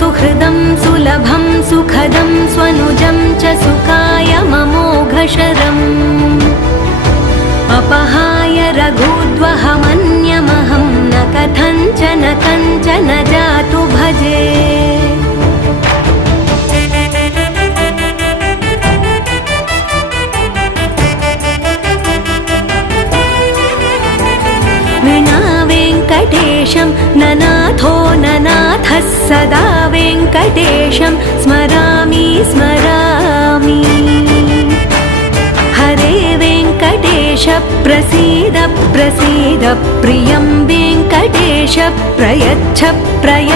सुहृदं सुलभं सुखदं स्वनुजं च सुखाय ममोघशरम् अपहाय रघुद्वहमन्यमहं न कथञ्चन कञ्चन जातु भजे। विना वेङ्कटेशं ननाथो ननाथः सदा वेङ्कटेशं स्मरामि स्मरामि। हरे वेङ्कटेश प्रसीद प्रसीद प्रियं वेङ्कटेश प्रयच्छ प्रयच्छ।